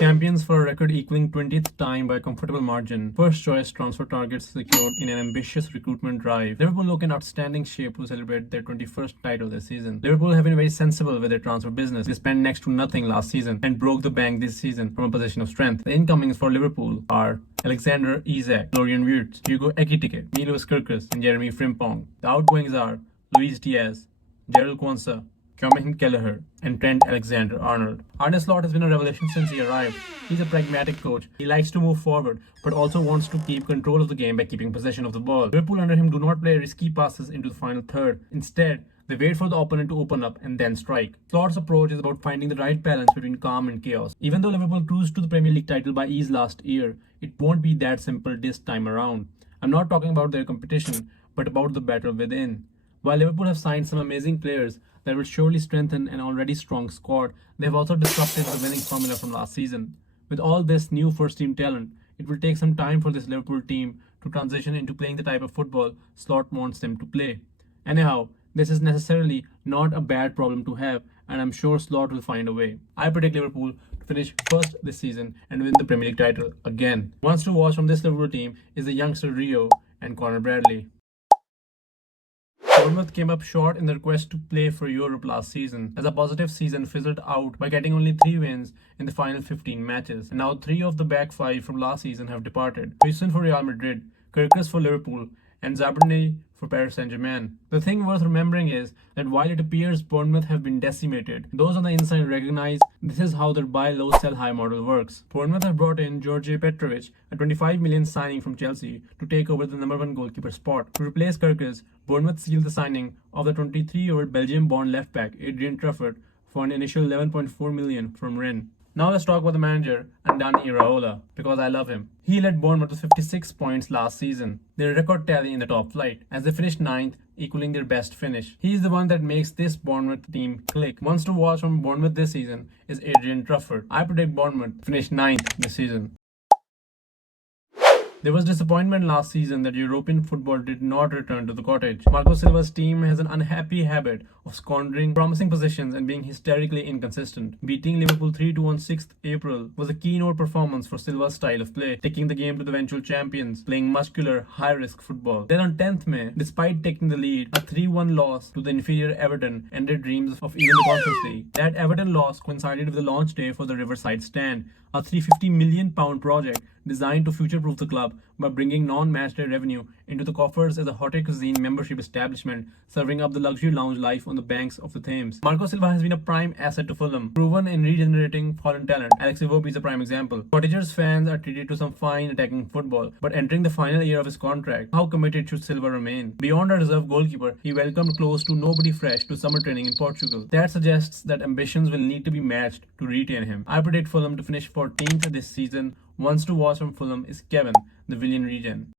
Champions for a record equaling 20th time by a comfortable margin. First choice transfer targets secured in an ambitious recruitment drive. Liverpool look in outstanding shape to celebrate their 21st title this season. Liverpool have been very sensible with their transfer business. They spent next to nothing last season and broke the bank this season from a position of strength. The incomings for Liverpool are Alexander Isak, Florian Wirtz, Hugo Ekitike, Milos Kerkez, and Jeremy Frimpong. The outgoings are Luis Diaz, Gerald Kwanzaa, Kevin Kelleher, and Trent Alexander-Arnold. Arne Slot has been a revelation since he arrived. He's a pragmatic coach. He likes to move forward, but also wants to keep control of the game by keeping possession of the ball. Liverpool under him do not play risky passes into the final third. Instead, they wait for the opponent to open up and then strike. Slot's approach is about finding the right balance between calm and chaos. Even though Liverpool cruised to the Premier League title by ease last year, it won't be that simple this time around. I'm not talking about their competition, but about the battle within. While Liverpool have signed some amazing players that will surely strengthen an already strong squad, they have also disrupted the winning formula from last season. With all this new first team talent, it will take some time for this Liverpool team to transition into playing the type of football Slot wants them to play. Anyhow, this is necessarily not a bad problem to have, and I'm sure Slot will find a way. I predict Liverpool to finish first this season and win the Premier League title again. Ones to watch from this Liverpool team is the youngster Rio and Conor Bradley. Bournemouth came up short in their quest to play for Europe last season, as a positive season fizzled out by getting only 3 wins in the final 15 matches. And now 3 of the back 5 from last season have departed. Huijsen for Real Madrid, Kerkez for Liverpool, and Zabarny for Paris Saint-Germain. The thing worth remembering is that while it appears Bournemouth have been decimated, those on the inside recognize this is how their buy low sell high model works. Bournemouth have brought in Georgi Petrovic, a 25 million signing from Chelsea, to take over the number 1 goalkeeper spot. To replace Kerkez, Bournemouth sealed the signing of the 23-year-old Belgium-born left-back Adrian Truffert for an initial 11.4 million from Rennes. Now let's talk about the manager, Andoni Iraola, because I love him. He led Bournemouth to 56 points last season, their record tally in the top flight, as they finished 9th, equaling their best finish. He is the one that makes this Bournemouth team click. Ones to watch from Bournemouth this season is Adrian Truffert. I predict Bournemouth to finish 9th this season. There was disappointment last season that European football did not return to the cottage. Marco Silva's team has an unhappy habit of squandering promising positions and being hysterically inconsistent. Beating Liverpool 3-2 on 6th April was a keynote performance for Silva's style of play, taking the game to the eventual champions, playing muscular, high-risk football. Then on 10th May, despite taking the lead, a 3-1 loss to the inferior Everton ended dreams of even the Conference League. That Everton loss coincided with the launch day for the Riverside Stand, a £350 million project designed to future-proof the club by bringing non-match day revenue into the coffers as a Hotel Cuisine membership establishment, serving up the luxury lounge life on the banks of the Thames. Marco Silva has been a prime asset to Fulham, proven in regenerating fallen talent. Alex Iwobi is a prime example. Cottagers fans are treated to some fine attacking football, but entering the final year of his contract, how committed should Silva remain? Beyond a reserve goalkeeper, he welcomed close to nobody fresh to summer training in Portugal. That suggests that ambitions will need to be matched to retain him. I predict Fulham to finish 14th this season. Ones to watch from Fulham is Kevin, the Villian regen.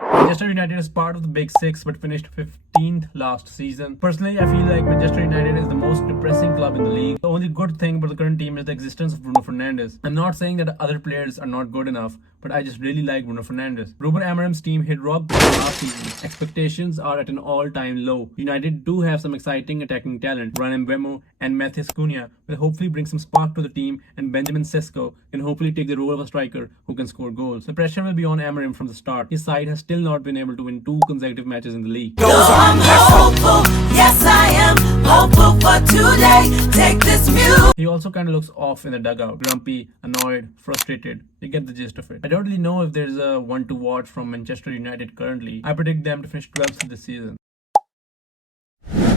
Manchester United is part of the Big Six but finished 15th last season. Personally, I feel like Manchester United is the most depressing club in the league. The only good thing about the current team is the existence of Bruno Fernandes. I'm not saying that other players are not good enough, but I just really like Bruno Fernandes. Ruben Amorim's team hit rock bottom last season. Expectations are at an all-time low. United do have some exciting attacking talent. Bryan Mbeumo and Matheus Cunha will hopefully bring some spark to the team, and Benjamin Sesko can hopefully take the role of a striker who can score goals. The pressure will be on Amorim from the start. His side has still not been able to win 2 consecutive matches in the league. I'm hopeful, yes I am hopeful for today. Take this music. He also kind of looks off in the dugout, grumpy, annoyed, frustrated. You get the gist of it. I don't really know if there's a one to watch from Manchester United currently. I predict them to finish 12th this season.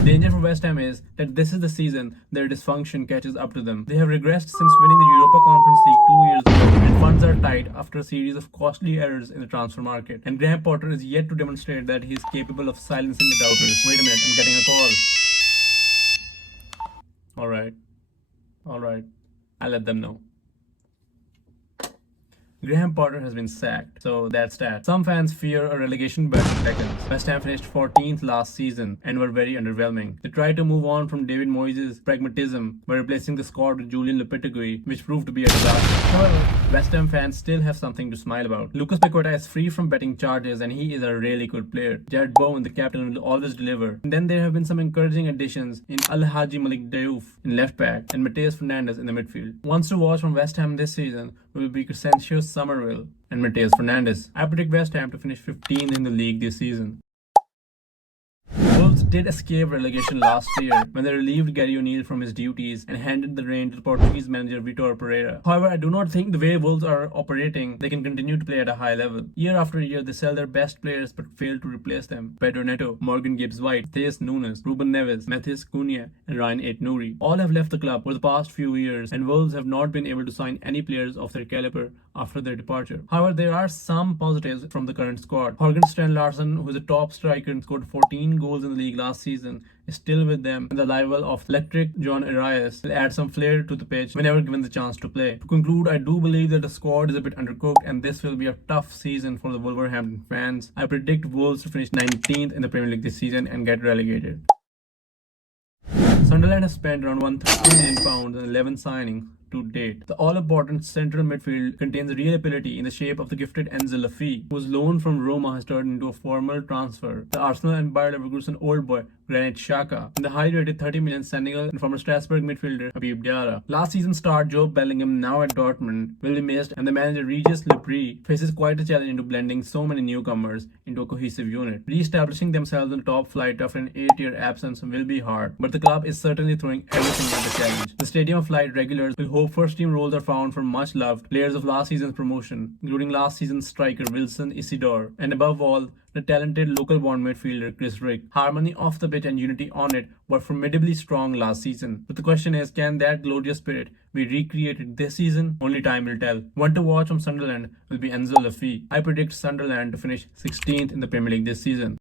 Danger for West Ham is that this is the season their dysfunction catches up to them. They have regressed since winning the Europa Conference League 2 years ago, and funds are tight after a series of costly errors in the transfer market. And Graham Potter is yet to demonstrate that he is capable of silencing the doubters. Wait a minute, I'm getting a call. Alright, I'll let them know. Graham Potter has been sacked, so that's that. Some fans fear a relegation battle beckons. West Ham finished 14th last season and were very underwhelming. They tried to move on from David Moyes' pragmatism by replacing the squad with Julian Lopetegui, which proved to be a disaster. However, West Ham fans still have something to smile about. Lucas Paqueta is free from betting charges and he is a really good player. Jared Bowen, the captain, will always deliver. And then there have been some encouraging additions in Al-Haji Malik Diouf in left back and Mateus Fernandes in the midfield. Ones to watch from West Ham this season will be Crescencio Somerville and Mateus Fernandes. I predict West Ham to finish 15th in the league this season. Wolves did escape relegation last year when they relieved Gary O'Neill from his duties and handed the rein to the Portuguese manager Vitor Pereira. However, I do not think the way Wolves are operating, they can continue to play at a high level. Year after year, they sell their best players but fail to replace them. Pedro Neto, Morgan Gibbs-White, Theus Nunes, Ruben Neves, Matheus Cunha, and Ryan Aït-Nouri all have left the club for the past few years, and Wolves have not been able to sign any players of their caliber after their departure. However, there are some positives from the current squad. Jorgen Strand Larsen, who is a top striker and scored 14 goals in the league last season, is still with them, and the arrival of electric John Arias will add some flair to the pitch whenever given the chance to play. To conclude, I do believe that the squad is a bit undercooked and this will be a tough season for the Wolverhampton fans. I predict Wolves to finish 19th in the Premier League this season and get relegated. Sunderland has spent around £130 million on 11 signings to date. The all-important central midfield contains real ability in the shape of the gifted Enzo Laffy, whose loan from Roma has turned into a formal transfer. The Arsenal and Bayer Leverkusen old boy Granit Xhaka, and the high-rated 30 million Senegal and former Strasbourg midfielder Habib Diarra. Last season star Job Bellingham, now at Dortmund, will be missed, and the manager Regis Lebris faces quite a challenge into blending so many newcomers into a cohesive unit. Re-establishing themselves in the top flight after an 8-year absence will be hard, but the club is certainly throwing everything at the challenge. The Stadium of Light regulars will hope first-team roles are found for much-loved players of last season's promotion, including last season's striker Wilson Isidore, and above all, the talented local-born midfielder Chris Rick. Harmony off the pitch and unity on it were formidably strong last season. But the question is, can that glorious spirit be recreated this season? Only time will tell. One to watch from Sunderland will be Enzo Laffy. I predict Sunderland to finish 16th in the Premier League this season.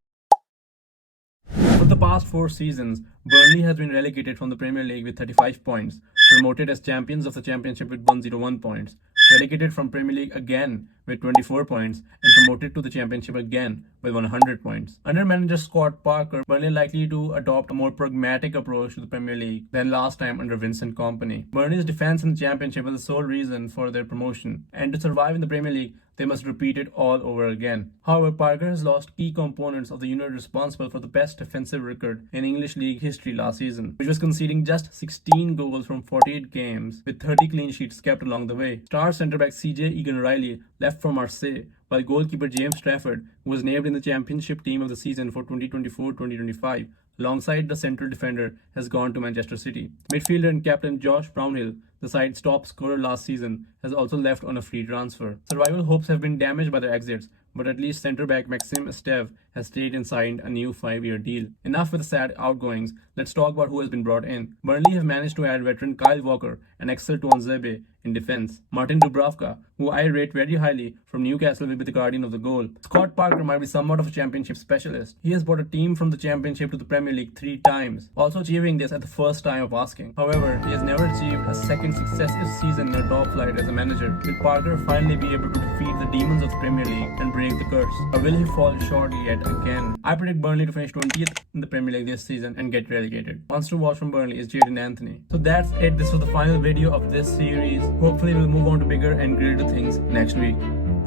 For the past 4 seasons, Burnley has been relegated from the Premier League with 35 points, promoted as champions of the Championship with 101 points, relegated from Premier League again with 24 points, and promoted to the Championship again with 100 points. Under manager Scott Parker, Burnley are likely to adopt a more pragmatic approach to the Premier League than last time under Vincent Kompany. Burnley's defence in the Championship was the sole reason for their promotion, and to survive in the Premier League, they must repeat it all over again. However, Parker has lost key components of the unit responsible for the best defensive record in English League history last season, which was conceding just 16 goals from 48 games, with 30 clean sheets kept along the way. Star centre-back CJ Egan-Riley left for Marseille, while goalkeeper James Trafford, who was named in the championship team of the season for 2024-2025, alongside the central defender, has gone to Manchester City. Midfielder and captain Josh Brownhill, the side's top scorer last season, has also left on a free transfer. Survival hopes have been damaged by their exits, but at least centre-back Maxime Esteve has stayed and signed a new 5-year deal. Enough with the sad outgoings, let's talk about who has been brought in. Burnley have managed to add veteran Kyle Walker and Axel Tuanzebe in defence. Martin Dubravka, who I rate very highly from Newcastle, will be the guardian of the goal. Scott Parker might be somewhat of a championship specialist. He has brought a team from the Championship to the Premier League 3 times, also achieving this at the first time of asking. However, he has never achieved a second successive season in a top flight as a manager. Will Parker finally be able to defeat the demons of the Premier League and break the curse, or will he fall short yet again? I predict Burnley to finish 20th in the Premier League this season and get relegated. Wants to watch from Burnley is Jadon Anthony. So that's it. This was the final video of this series. Hopefully we'll move on to bigger and greater things next week.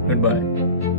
Goodbye.